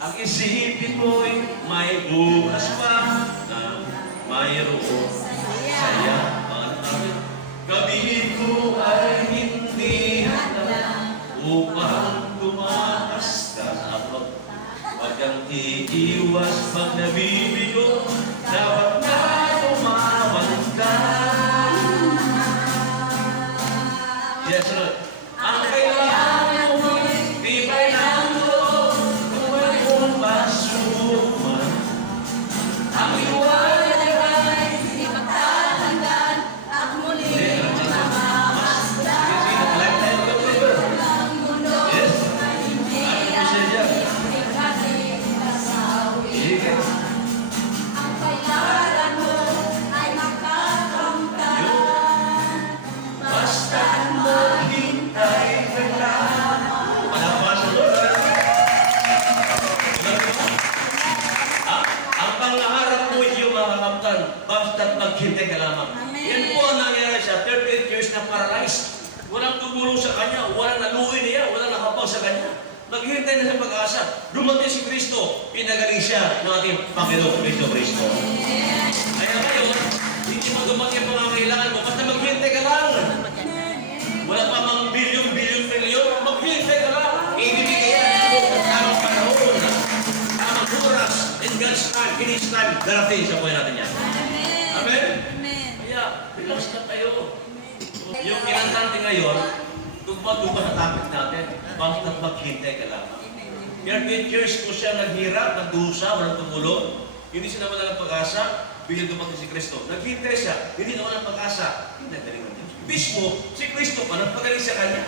Ang isipin mo'y may bukas pa na mayroon saya. Gabi ko ay hindi handa upang tumakas ka. Huwag kang iiwas pag nabibigo, dapat na tumawag ka. Yes, Lord. Ang kailangan mo'y tibay ng loob, kung may umpasuman. Ang liwanag ay hindi magtatanggal, at muli mamamasdan. Ang mundo ay hindi ang kailangan mo ay makakamtan. Basta't maghintay ka lang. Ang pangarap mo yung mahakamtan, basta't maghintay ka lamang. Yan po ang nangyari sa 38 years na paralyzed. Walang tumulong sa kanya, walang naluwi niya, walang nakapag sa kanya. Naghihintay na sa pag-asa. Dumating si Kristo, pinagaling siya ng ating Panginoon Kristo. Kaya ngayon, hindi mo dumating ang pangangailangan mo, basta maghihintay ka lang. Wala pa mga bilyon, maghihintay ka lang. Ibibigay yan sa tamang panahon, tamang oras, in God's time, in His time, darating sa buhay natin yan. Amen? Kaya, relax na kayo. Yung kinantante ngayon, tugma-tugma sa topic natin, basta maghintay ka lang. 38 years ko siya naghirap, nagdusa, walang tumulong. Hindi siya naman ng pag-asa, bigyan dumating si Kristo. Naghintay siya, hindi naman ng pag-asa. Hindi nagaling ng Diyos. Mismo, si Kristo pa, nagpagaling sa kanya.